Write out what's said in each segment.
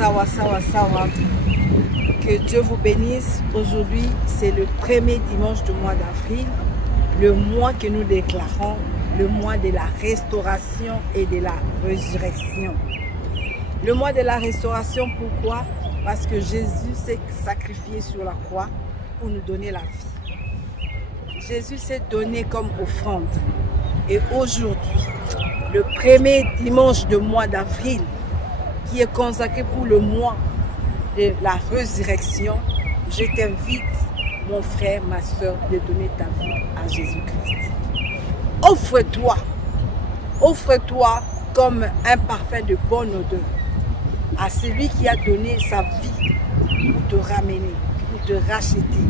Sawa, sawa, sawa. Que Dieu vous bénisse. Aujourd'hui, c'est le premier dimanche du mois d'avril, le mois que nous déclarons, le mois de la restauration et de la résurrection. Le mois de la restauration, pourquoi? Parce que Jésus s'est sacrifié sur la croix pour nous donner la vie. Jésus s'est donné comme offrande. Et aujourd'hui, le premier dimanche du mois d'avril, qui est consacré pour le mois de la résurrection, je t'invite, mon frère, ma soeur, de donner ta vie à Jésus-Christ. Offre-toi comme un parfum de bonne odeur à celui qui a donné sa vie pour te ramener, pour te racheter.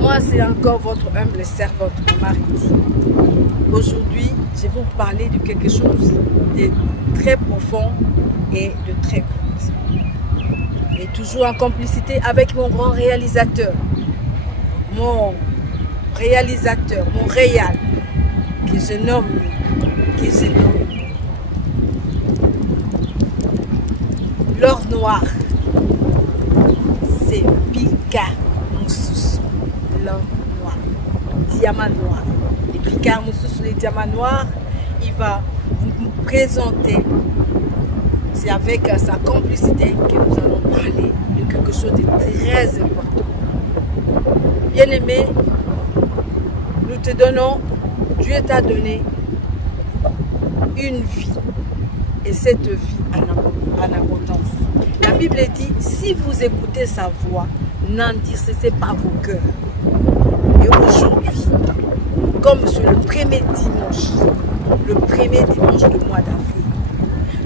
Moi, c'est encore votre humble servante, Mariti. Aujourd'hui, je vais vous parler de quelque chose de très profond et de très court. Et toujours en complicité avec mon grand réalisateur, mon réal, que je nomme l'or noir. C'est Pika Moussous, l'or noir, diamant noir. Et Pika Moussous, les diamants noirs, il va vous présenter. C'est avec sa complicité que nous allons parler de quelque chose de très important. Bien-aimé, nous te donnons, Dieu t'a donné une vie. Et cette vie en abondance. La Bible dit, si vous écoutez sa voix, n'endurcissez pas vos cœurs. Et aujourd'hui, comme sur le premier dimanche du mois d'avril,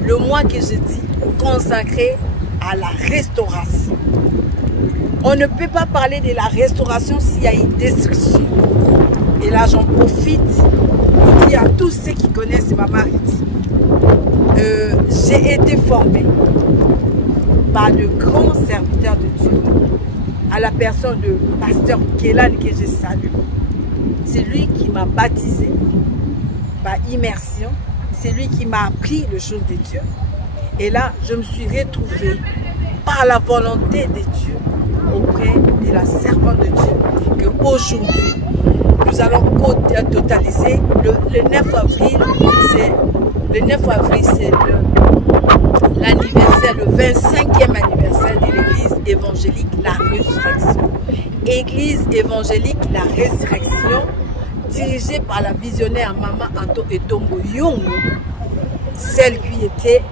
le mois que je dis consacré à la restauration. On ne peut pas parler de la restauration s'il y a une destruction. Et là, j'en profite pour dire à tous ceux qui connaissent ma Mariti. J'ai été formé par de grands serviteurs de Dieu, à la personne de pasteur Kélan que je salue. C'est lui qui m'a baptisé par immersion, c'est lui qui m'a appris les choses de Dieu. Et là, je me suis retrouvée par la volonté de Dieu auprès de la servante de Dieu, qu'aujourd'hui, nous allons totaliser le 9 avril, c'est l'anniversaire, le 25e anniversaire de l'église évangélique La Résurrection. Église évangélique La Résurrection, dirigée par la visionnaire Maman Anto Etombo Young, celle qui était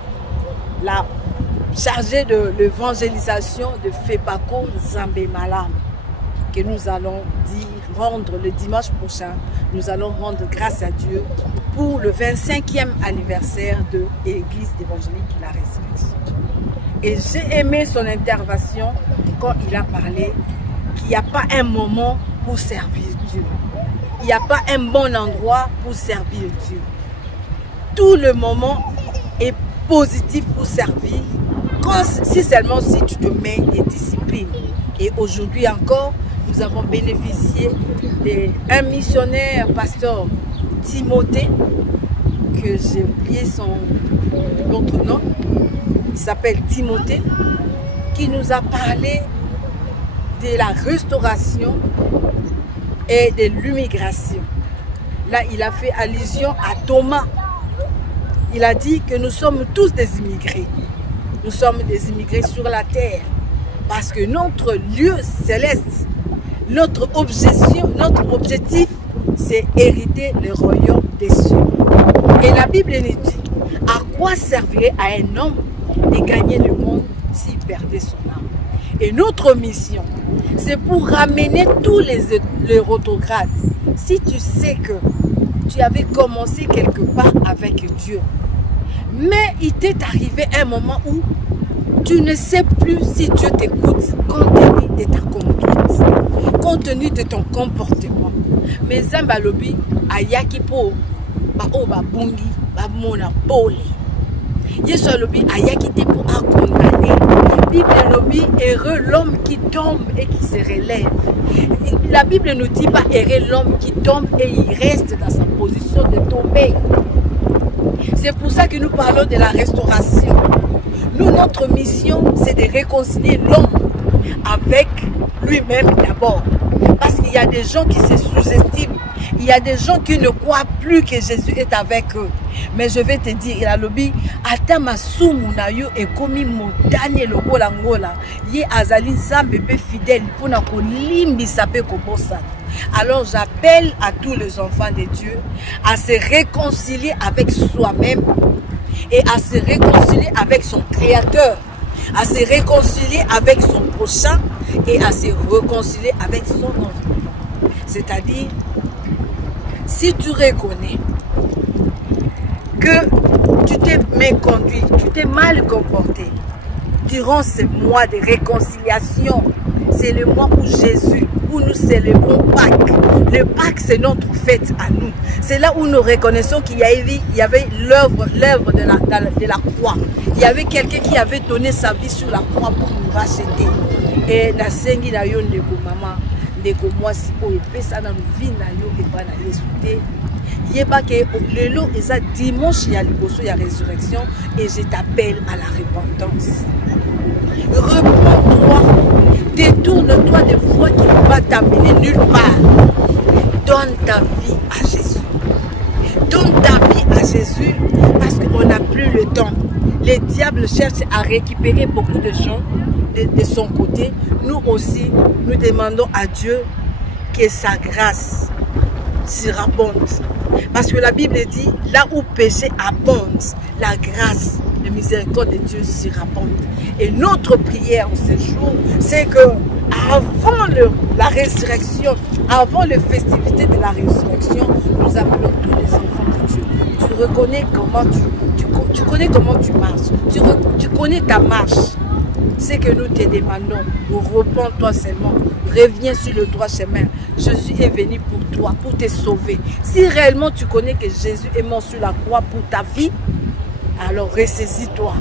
la chargée de l'évangélisation de Fepako Zambé Malam, que nous allons rendre le dimanche prochain. Nous allons rendre grâce à Dieu pour le 25e anniversaire de l'église évangélique La Résurrection. Et j'ai aimé son intervention quand il a parlé qu'il n'y a pas un moment pour servir Dieu. Il n'y a pas un bon endroit pour servir Dieu. Tout le moment est positif pour servir, si seulement si tu te mets des disciplines. Et aujourd'hui encore, nous avons bénéficié d'un missionnaire, pasteur Timothée, que j'ai oublié l'autre nom, il s'appelle Timothée, qui nous a parlé de la restauration et de l'immigration. Là, il a fait allusion à Thomas. Il a dit que nous sommes tous des immigrés. Nous sommes des immigrés sur la terre. Parce que notre lieu céleste, notre objectif, c'est hériter le royaume des cieux. Et la Bible nous dit, à quoi servirait à un homme de gagner le monde s'il perdait son âme? Et notre mission, c'est pour ramener tous les rétrogrades. Si tu sais que tu avais commencé quelque part avec Dieu, mais il t'est arrivé un moment où tu ne sais plus si Dieu t'écoute compte tenu de ta conduite, compte tenu de ton comportement. Mais Zambalobi, Ayakipo, Baoba Bungi, Bamona Pole. Yesualobi, Ayakite pour condamner. Bible lobi, heureux l'homme qui tombe et qui se relève. La Bible ne dit pas heureux l'homme qui tombe et il reste dans sa position de tomber. C'est pour ça que nous parlons de la restauration. Nous, notre mission, c'est de réconcilier l'homme avec lui-même d'abord. Parce qu'il y a des gens qui se sous-estiment. Il y a des gens qui ne croient plus que Jésus est avec eux. Mais je vais te dire, il a lobby, ata masumu na yo ekomi modane lokola ngola. Ye azali nzambe fidèle pour na kolimbisa pe kobosa. Alors j'appelle à tous les enfants de Dieu à se réconcilier avec soi-même et à se réconcilier avec son Créateur, à se réconcilier avec son prochain et à se réconcilier avec son environnement. C'est-à-dire, si tu reconnais que tu t'es méconduit, tu t'es mal comporté durant ce mois de réconciliation, c'est le mois où Jésus, où nous célébrons Pâques. Le Pâques, c'est notre fête à nous. C'est là où nous reconnaissons qu'il y avait l'œuvre de la croix. Il y avait quelqu'un qui avait donné sa vie sur la croix pour nous racheter. Et la sengi na yo ndeko maman, ndeko mwasi oyo pesa na vie na yo et pas na Yesu te. Yeba ke lelo eza dimanche ya liboso ya résurrection et je t'appelle à la repentance. Reprends-toi, détourne-toi de voies qui ne vont t'amener nulle part. Donne ta vie à Jésus. Donne ta vie à Jésus parce qu'on n'a plus le temps. Les diables cherchent à récupérer beaucoup de gens de son côté. Nous aussi, nous demandons à Dieu que sa grâce surabonde. Parce que la Bible dit, là où péché abonde, la grâce, la miséricorde de Dieu surabonde. Et notre prière en ce jour, c'est que avant la résurrection, avant les festivités de la résurrection, nous appelons tous les enfants de Dieu. Tu reconnais comment tu connais comment tu marches. Tu connais ta marche. C'est que nous te demandons, repens-toi seulement, reviens sur le droit chemin. Jésus est venu pour toi, pour te sauver. Si réellement tu connais que Jésus est mort sur la croix pour ta vie, alors ressaisis-toi.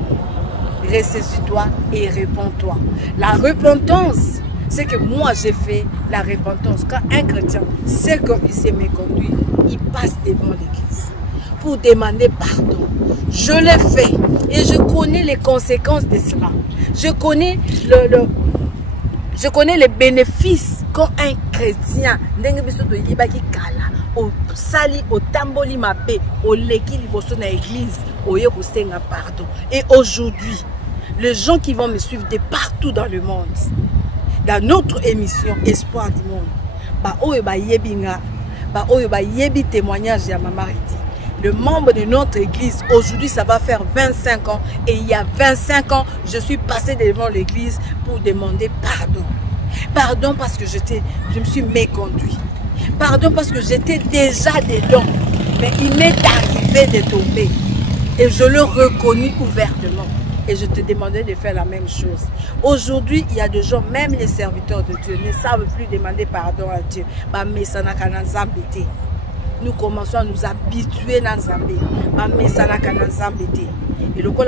Ressaisis-toi et répands-toi. La repentance, c'est que moi j'ai fait la repentance. Quand un chrétien sait qu'il s'est méconduit, il passe devant l'église pour demander pardon. Je l'ai fait et je connais les conséquences de cela. Je connais les bénéfices quand un chrétien au sali au tamboli mabe au leki liboso na église oye kosenga pardon. Et aujourd'hui, les gens qui vont me suivre de partout dans le monde, dans notre émission Espoir du monde, ba oye ba yebinga, ba oye ba yebi témoignage ya Mama Ridi. Le membre de notre église, aujourd'hui ça va faire 25 ans et il y a 25 ans, je suis passé devant l'église pour demander pardon. Pardon parce que je me suis méconduit. Pardon parce que j'étais déjà dedans. Mais il m'est arrivé de tomber. Et je le reconnus ouvertement. Et je te demandais de faire la même chose. Aujourd'hui, il y a des gens, même les serviteurs de Dieu, ne savent plus demander pardon à Dieu. Nous commençons à nous habituer à Zambé. Et le col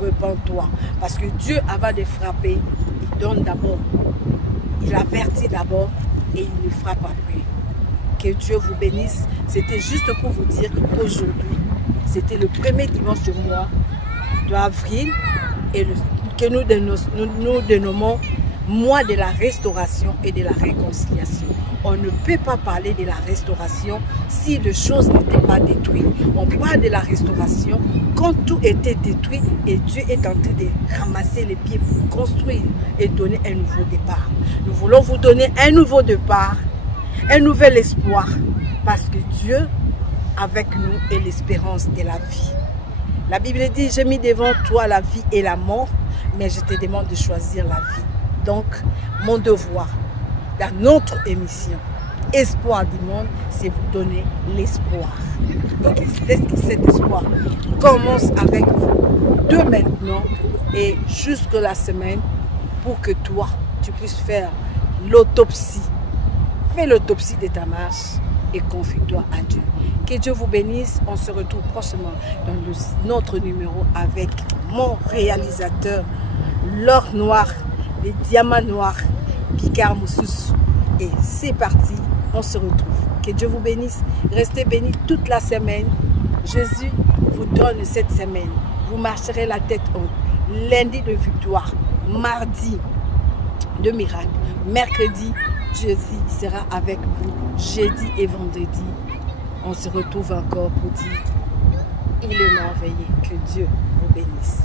repens-toi. Parce que Dieu, avant de frapper, il donne d'abord. Il avertit d'abord et il nous frappe après. Que Dieu vous bénisse. C'était juste pour vous dire qu'aujourd'hui, c'était le premier dimanche du mois d'avril et que nous dénommons mois de la restauration et de la réconciliation. On ne peut pas parler de la restauration si les choses n'étaient pas détruites. On parle de la restauration quand tout était détruit et Dieu est en train de ramasser les pieds pour construire et donner un nouveau départ. Nous voulons vous donner un nouveau départ, un nouvel espoir, parce que Dieu avec nous est l'espérance de la vie. La Bible dit, j'ai mis devant toi la vie et la mort, mais je te demande de choisir la vie. Donc, mon devoir, dans notre émission, Espoir du monde, c'est vous donner l'espoir. Donc, cet espoir commence avec vous de maintenant et jusqu'à la semaine pour que toi, tu puisses faire l'autopsie. Fais l'autopsie de ta marche et confie-toi à Dieu. Que Dieu vous bénisse. On se retrouve prochainement dans notre numéro avec mon réalisateur, l'or noir, les diamants noirs, Picard Moussous. Et c'est parti, on se retrouve. Que Dieu vous bénisse. Restez bénis toute la semaine. Jésus vous donne cette semaine. Vous marcherez la tête haute. Lundi de victoire, mardi de miracle, mercredi, Jésus sera avec vous. Jeudi et vendredi, on se retrouve encore pour dire il est merveilleux. Que Dieu vous bénisse.